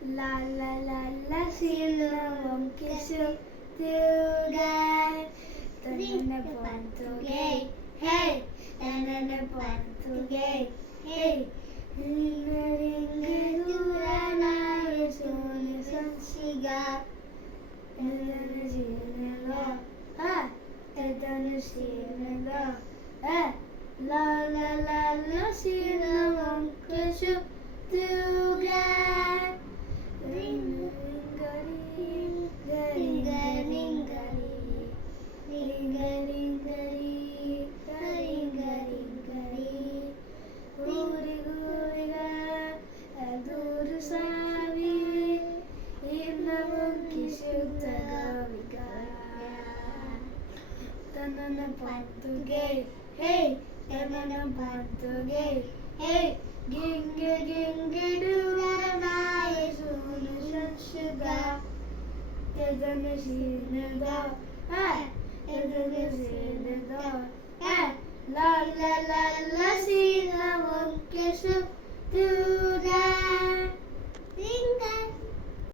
La la la la silawang kisugtugan. Tanana pantugay, hey! Tanana pantugay, hey! Ringa ringa durana suni sansiga. Tanana sinala, ah! Tanana sinala, ah! La la la la silawang kisugtugan. Ringa ringa ringa ringa ringa ringa ringa ringa ringa guri guriga aduru savi inavang kisugtagaviga. Tanana pantugay, hey! Tanana pantugay, hey! Ginga ginga durana sunu sansuga. Tadana sinada, ah! Tadana sinada, ah! La la la la sinada.